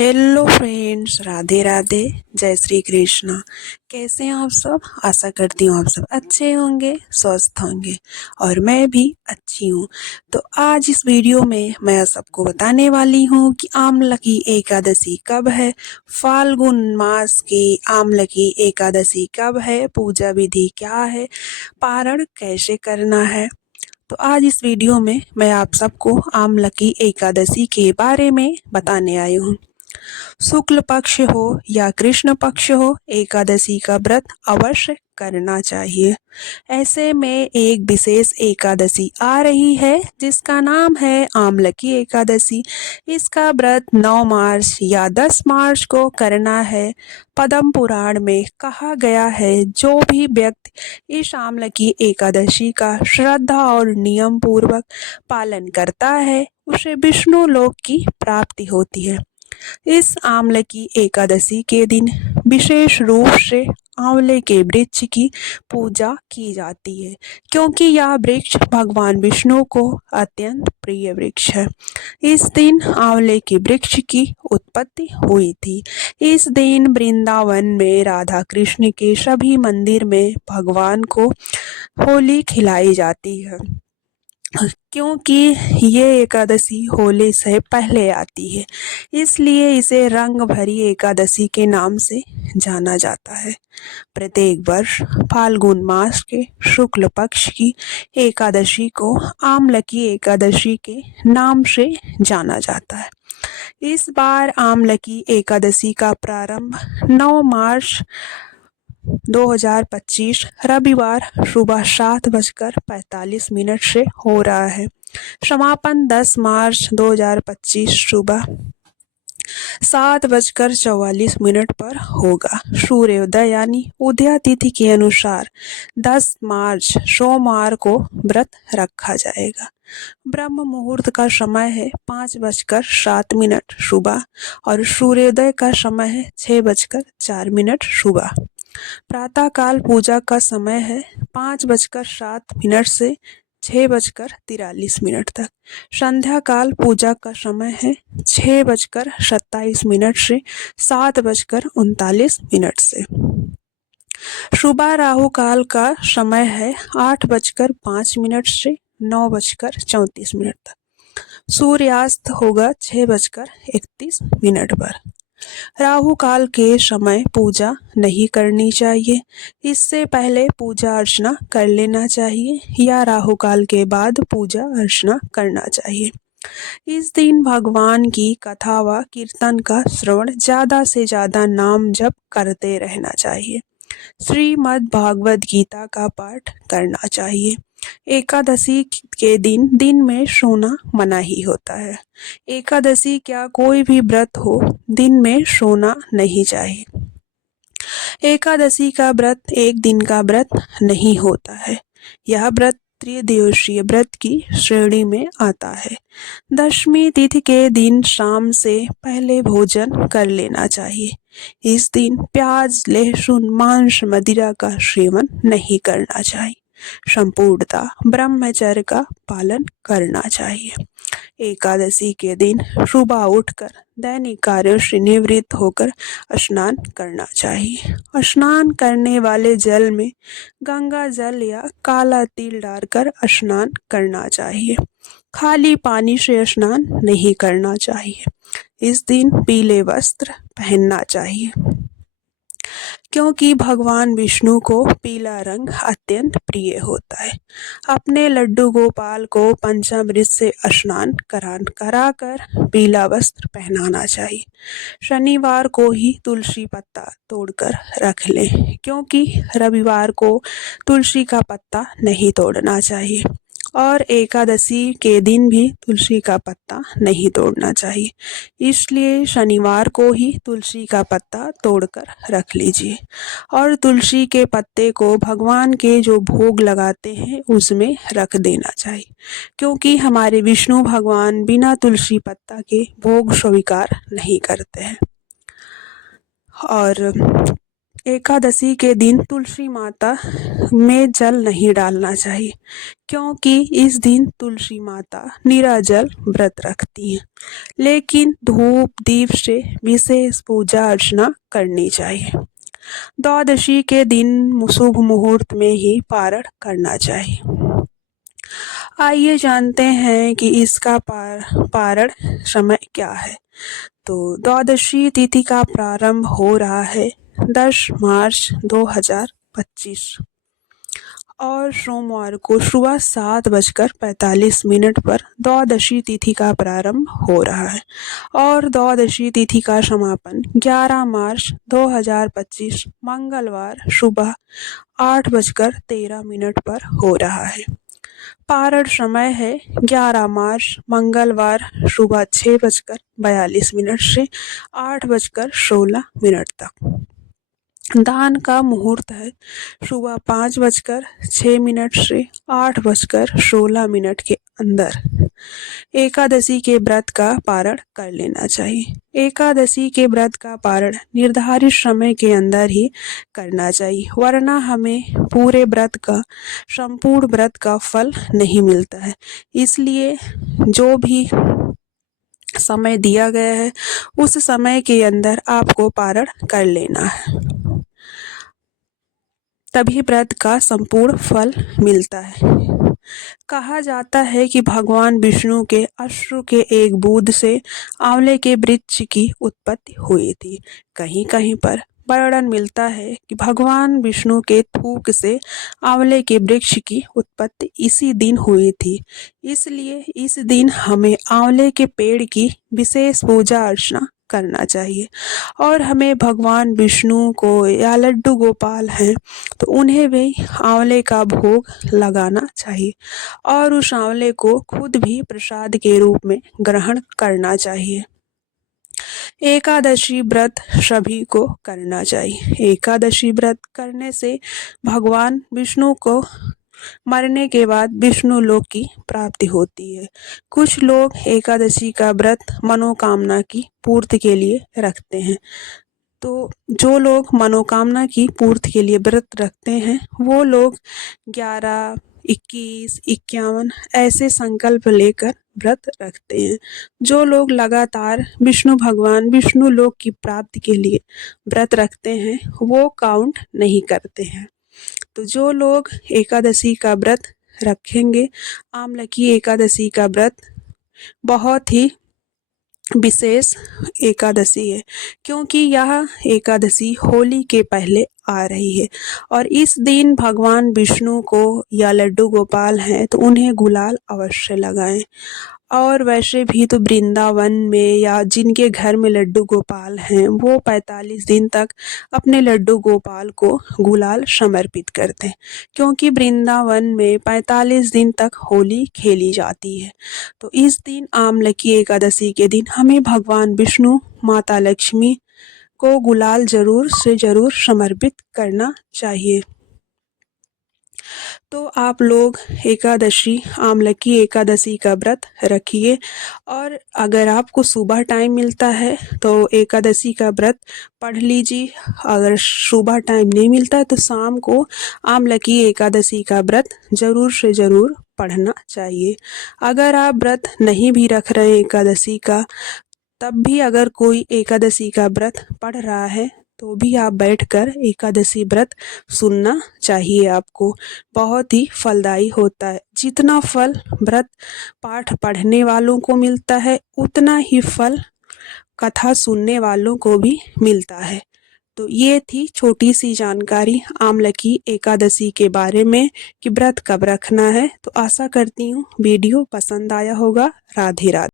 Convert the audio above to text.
Hello friends, Radhe Radhe, जय श्री कृष्णा। कैसे हैं आप सब? आशा करती हूँ आप सब अच्छे होंगे, स्वस्थ होंगे और मैं भी अच्छी हूँ। तो आज इस वीडियो में मैं सबको बताने वाली हूँ कि आम्ल की एकादशी कब है, फाल्गुन मास की आम्ल की एकादशी कब है, पूजा विधि क्या है, पारण कैसे करना है। तो आज इस वीडियो में मैं आप सबको आम्ल की एकादशी के बारे में बताने आई हूँ। शुक्ल पक्ष हो या कृष्ण पक्ष हो, एकादशी का व्रत अवश्य करना चाहिए। ऐसे में एक विशेष एकादशी आ रही है जिसका नाम है आम्ल की एकादशी। इसका व्रत 9 मार्च या 10 मार्च को करना है। पद्म पुराण में कहा गया है, जो भी व्यक्ति इस आम्ल की एकादशी का श्रद्धा और नियम पूर्वक पालन करता है उसे विष्णु लोक की प्राप्ति होती है। इस आम्ल की एकादशी के दिन विशेष रूप से आंवले के वृक्ष की पूजा की जाती है, क्योंकि यह वृक्ष भगवान विष्णु को अत्यंत प्रिय वृक्ष है। इस दिन आंवले के वृक्ष की उत्पत्ति हुई थी। इस दिन वृंदावन में राधा कृष्ण के सभी मंदिर में भगवान को होली खिलाई जाती है, क्योंकि ये एकादशी होली से पहले आती है, इसलिए इसे रंग भरी एकादशी के नाम से जाना जाता है। प्रत्येक वर्ष फाल्गुन मास के शुक्ल पक्ष की एकादशी को आम्ल की एकादशी के नाम से जाना जाता है। इस बार आम्ल की एकादशी का प्रारंभ 9 मार्च 2025 रविवार सुबह 7:45 से हो रहा है। समापन 10 मार्च 2025 सुबह 7:44 पर होगा। सूर्योदय यानी उदय तिथि के अनुसार 10 मार्च सोमवार को व्रत रखा जाएगा। ब्रह्म मुहूर्त का समय है 5:07 सुबह और सूर्योदय का समय है 6:04 सुबह। प्रातःकाल पूजा का समय है 5:07 से 6:43 तक। संध्या काल पूजा का समय है 6:27 से 7:39 से। सुबह राहु काल का समय है 8:05 से 9:34 तक। सूर्यास्त होगा 6:31 पर। राहु काल के समय पूजा नहीं करनी चाहिए। इससे पहले पूजा अर्चना कर लेना चाहिए या राहु काल के बाद पूजा अर्चना करना चाहिए। इस दिन भगवान की कथा व कीर्तन का श्रवण ज्यादा से ज्यादा नाम जप करते रहना चाहिए। श्रीमद् भागवत गीता का पाठ करना चाहिए। एकादशी के दिन में सोना मना ही होता है। एकादशी क्या कोई भी व्रत हो, दिन में सोना नहीं चाहिए। एकादशी का व्रत एक दिन का व्रत नहीं होता है। यह व्रत त्रिदिवसीय व्रत की श्रेणी में आता है। दशमी तिथि के दिन शाम से पहले भोजन कर लेना चाहिए। इस दिन प्याज, लहसुन, मांस, मदिरा का सेवन नहीं करना चाहिए। संपूर्णतः ब्रह्मचर्य का पालन करना चाहिए। एकादशी के दिन सुबह उठकर दैनिक कार्यों से निवृत्त होकर स्नान करना चाहिए। स्नान करने वाले जल में गंगा जल या काला तिल डालकर स्नान करना चाहिए। खाली पानी से स्नान नहीं करना चाहिए। इस दिन पीले वस्त्र पहनना चाहिए, क्योंकि भगवान विष्णु को पीला रंग अत्यंत प्रिय होता है। अपने लड्डू गोपाल को पंचामृत से स्नान कराकर पीला वस्त्र पहनाना चाहिए। शनिवार को ही तुलसी पत्ता तोड़कर रख लें, क्योंकि रविवार को तुलसी का पत्ता नहीं तोड़ना चाहिए और एकादशी के दिन भी तुलसी का पत्ता नहीं तोड़ना चाहिए। इसलिए शनिवार को ही तुलसी का पत्ता तोड़कर रख लीजिए और तुलसी के पत्ते को भगवान के जो भोग लगाते हैं उसमें रख देना चाहिए, क्योंकि हमारे विष्णु भगवान बिना तुलसी पत्ता के भोग स्वीकार नहीं करते हैं। और एकादशी के दिन तुलसी माता में जल नहीं डालना चाहिए, क्योंकि इस दिन तुलसी माता निराजल व्रत रखती हैं। लेकिन धूप दीप से विशेष पूजा अर्चना करनी चाहिए। द्वादशी के दिन शुभ मुहूर्त में ही पारण करना चाहिए। आइए जानते हैं कि इसका पारण समय क्या है। तो द्वादशी तिथि का प्रारंभ हो रहा है 10 मार्च 2025 और सोमवार को सुबह 7:45 पर द्वादशी तिथि का प्रारंभ हो रहा है और द्वादशी तिथि का समापन 11 मार्च 2025 मंगलवार सुबह 8:13 पर हो रहा है। पारण समय है 11 मार्च मंगलवार सुबह 6:42 से 8:16 तक। दान का मुहूर्त है सुबह 5:06 से 8:16 के अंदर। एकादशी के व्रत का पारण कर लेना चाहिए। एकादशी के व्रत का पारण निर्धारित समय के अंदर ही करना चाहिए, वरना हमें पूरे व्रत का संपूर्ण व्रत का फल नहीं मिलता है। इसलिए जो भी समय दिया गया है उस समय के अंदर आपको पारण कर लेना है, तभी व्रत का संपूर्ण फल मिलता है। कहा जाता है कि भगवान विष्णु के अश्रु के एक बूंद से आंवले के वृक्ष की उत्पत्ति हुई थी। कहीं कहीं पर वर्णन मिलता है कि भगवान विष्णु के थूक से आंवले के वृक्ष की उत्पत्ति इसी दिन हुई थी। इसलिए इस दिन हमें आंवले के पेड़ की विशेष पूजा अर्चना करना चाहिए और हमें भगवान विष्णु को या लड्डू गोपाल हैं तो उन्हें भी आंवले का भोग लगाना चाहिए और उस आंवले को खुद भी प्रसाद के रूप में ग्रहण करना चाहिए। एकादशी व्रत सभी को करना चाहिए। एकादशी व्रत करने से भगवान विष्णु को मरने के बाद विष्णु लोक की प्राप्ति होती है। कुछ लोग एकादशी का व्रत मनोकामना की पूर्ति के लिए रखते हैं। तो जो लोग मनोकामना की पूर्ति के लिए व्रत रखते हैं वो लोग 11, 21, 51 ऐसे संकल्प लेकर व्रत रखते हैं। जो लोग लगातार विष्णु भगवान विष्णु लोक की प्राप्ति के लिए व्रत रखते हैं वो काउंट नहीं करते हैं। तो जो लोग एकादशी का व्रत रखेंगे, आमलकी एकादशी का व्रत बहुत ही विशेष एकादशी है, क्योंकि यह एकादशी होली के पहले आ रही है और इस दिन भगवान विष्णु को या लड्डू गोपाल हैं तो उन्हें गुलाल अवश्य लगाएं। और वैसे भी तो वृंदावन में या जिनके घर में लड्डू गोपाल हैं वो 45 दिन तक अपने लड्डू गोपाल को गुलाल समर्पित करते हैं, क्योंकि वृंदावन में 45 दिन तक होली खेली जाती है। तो इस दिन आमलकी एकादशी के दिन हमें भगवान विष्णु माता लक्ष्मी को गुलाल जरूर से जरूर समर्पित करना चाहिए। तो आप लोग एकादशी आमलकी एकादशी का व्रत रखिए और अगर आपको सुबह टाइम मिलता है तो एकादशी का व्रत पढ़ लीजिए। अगर सुबह टाइम नहीं मिलता है तो शाम को आमलकी एकादशी का व्रत जरूर से जरूर पढ़ना चाहिए। अगर आप व्रत नहीं भी रख रहे हैं एकादशी का, तब भी अगर कोई एकादशी का व्रत पढ़ रहा है तो भी आप बैठकर एकादशी व्रत सुनना चाहिए। आपको बहुत ही फलदायी होता है। जितना फल व्रत पाठ पढ़ने वालों को मिलता है उतना ही फल कथा सुनने वालों को भी मिलता है। तो ये थी छोटी सी जानकारी आमलकी एकादशी के बारे में कि व्रत कब रखना है। तो आशा करती हूँ वीडियो पसंद आया होगा। राधे राधे।